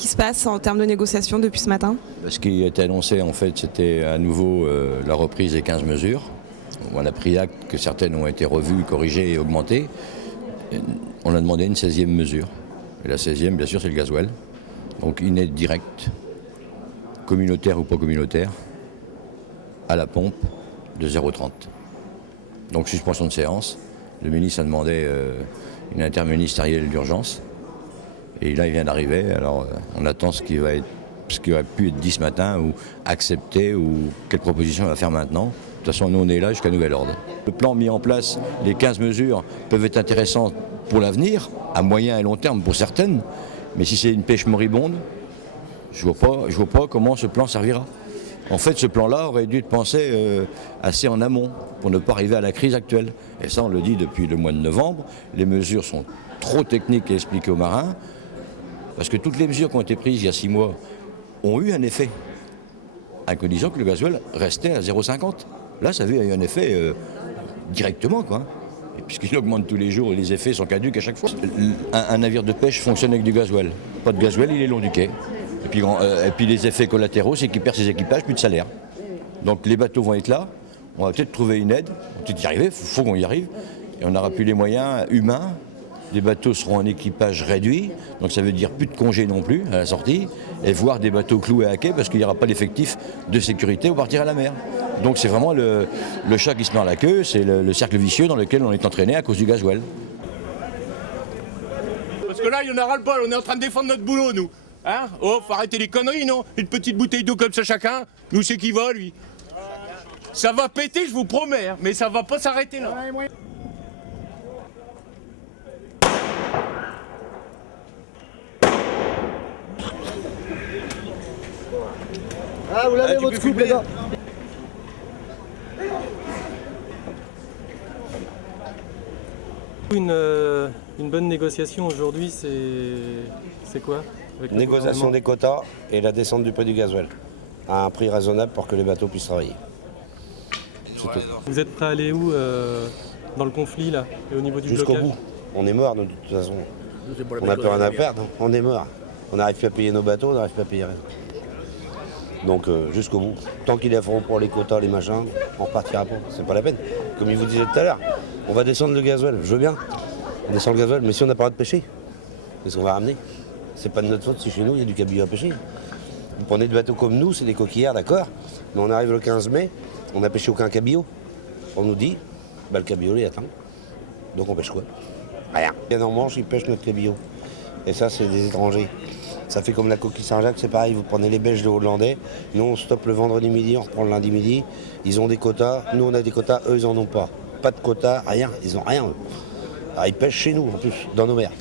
qui se passe en termes de négociations depuis ce matin? Ce qui était annoncé, en fait, c'était à nouveau la reprise des 15 mesures. On a pris acte que certaines ont été revues, corrigées et augmentées. On a demandé une 16e mesure. Et la 16e, bien sûr, c'est le gasoil. Donc une aide directe, communautaire ou pas communautaire, à la pompe de 0,30. Donc suspension de séance. Le ministre a demandé une interministérielle d'urgence. Et là, il vient d'arriver. Alors on attend ce qui va pu être dit ce matin, ou accepté, ou quelle proposition il va faire maintenant. De toute façon, nous, on est là jusqu'à nouvel ordre. Le plan mis en place, les 15 mesures, peuvent être intéressantes pour l'avenir, à moyen et long terme pour certaines. Mais si c'est une pêche moribonde, je vois pas comment ce plan servira. En fait, ce plan-là aurait dû être pensé assez en amont pour ne pas arriver à la crise actuelle. Et ça, on le dit depuis le mois de novembre. Les mesures sont trop techniques à expliquer aux marins, parce que toutes les mesures qui ont été prises il y a 6 mois ont eu un effet, à condition que le gasoil restait à 0,50. Là, ça avait eu un effet directement, quoi. Et puisqu'il augmente tous les jours, les effets sont caducs à chaque fois. Un navire de pêche fonctionne avec du gasoil. Pas de gasoil, il est long du quai. Et puis les effets collatéraux, c'est qu'il perd ses équipages, plus de salaire. Donc les bateaux vont être là, on va peut-être trouver une aide, on va peut-être y arriver, il faut qu'on y arrive. Et on n'aura plus les moyens humains, les bateaux seront en équipage réduit, donc ça veut dire plus de congés non plus à la sortie, et voire des bateaux cloués à quai parce qu'il n'y aura pas l'effectif de sécurité au partir à la mer. Donc c'est vraiment le chat qui se mord la queue, c'est le cercle vicieux dans lequel on est entraîné à cause du gasoil. Parce que là, il y en a ras-le-bol, on est en train de défendre notre boulot, nous. Hein? Oh, faut arrêter les conneries, non? Une petite bouteille d'eau comme ça chacun, nous c'est qui va, lui? Ça va péter, je vous promets, hein, mais ça va pas s'arrêter là. Ah, vous l'avez votre coupe, les gars. Une bonne négociation aujourd'hui, c'est quoi? Négociation des quotas et la descente du prix du gasoil à un prix raisonnable pour que les bateaux puissent travailler. C'est tout. Vous êtes prêt à aller où dans le conflit là et au niveau du Jusqu'au blocage? bout. On est mort de toute façon. On n'a plus rien à perdre. On est mort. On n'arrive plus à payer nos bateaux, on n'arrive plus à payer rien. Donc jusqu'au bout. Tant qu'ils les feront pour les quotas, les machins, on repartira pas. C'est pas la peine. Comme il vous disait tout à l'heure, on va descendre le gasoil. Je veux bien. On descend le gasoil, mais si on n'a pas le droit de pêcher, qu'est-ce qu'on va ramener? C'est pas de notre faute si chez nous il y a du cabillaud à pêcher. Vous prenez des bateaux comme nous, c'est des coquillards, d'accord. Mais on arrive le 15 mai, on n'a pêché aucun cabillaud. On nous dit, le cabillaud il attend. Donc on pêche quoi? Rien. Bien en Manche, ils pêchent notre cabillaud. Et ça, c'est des étrangers. Ça fait comme la coquille Saint-Jacques, c'est pareil, vous prenez les Belges, les Hollandais. Nous, on stoppe le vendredi midi, on reprend le lundi midi. Ils ont des quotas, nous on a des quotas, eux ils en ont pas. Pas de quotas, rien, ils ont rien. Alors, ils pêchent chez nous en plus, dans nos mers.